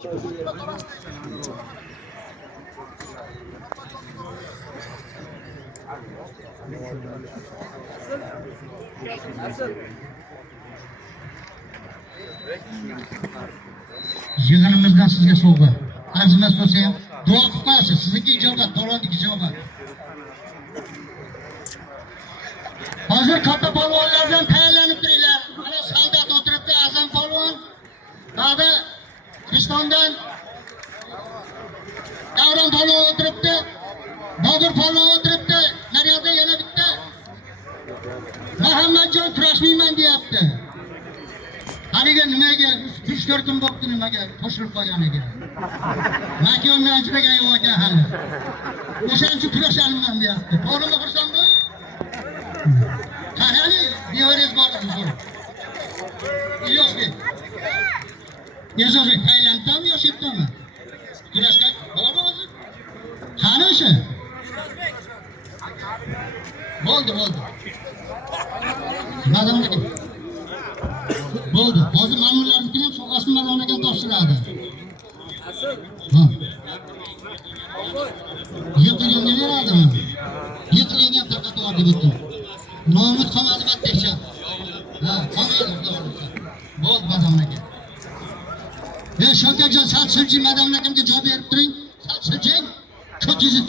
Yig'inimizdan sizga sovg'a. Arzimas bo'lsa ham duo qilib qo'yasiz. Sizniki ijobat, To'g'rilik ijobat. Hozir katta polvonlardan tayyorlanib turinglar. Mana soldat o'tiribdi, Azam polvon. Ba'da Rishtondan Davron polvon o'tiribdi. Bobur polvon o'tiribdi. Naryoqda yana bitta Muhammadjon kurashmayman deyapti. Haliga nimaga 3-4 kun bo'libdi nimaga qo'shilib qolganiga. Makonni ajragan yo'q ekan hali. O'shaning uchun kurashaman deyapti. To'g'rimi Xursonboy? Qani, devoringiz bormi? Ilyosbek. Yozovbek Tailanddanmi yo chetdanmi? Kurashda bormi hozir? Qani o'sha? Bo'ldi. Madamniki. Bo'ldi. Hozir ma'murlarnikini ham so'qasini Madamnaga topshiradi. Ha. Yiqilganga beradimi? Yiqilganga tarqatib oldi bitta. Nomut qolmadi battecha. Ha, qolmadi. Bo'ldi Madamnaga. Shavkatjon, sal silji Madamnakamga javob berib turing. Sal siljing. Ko'tingizni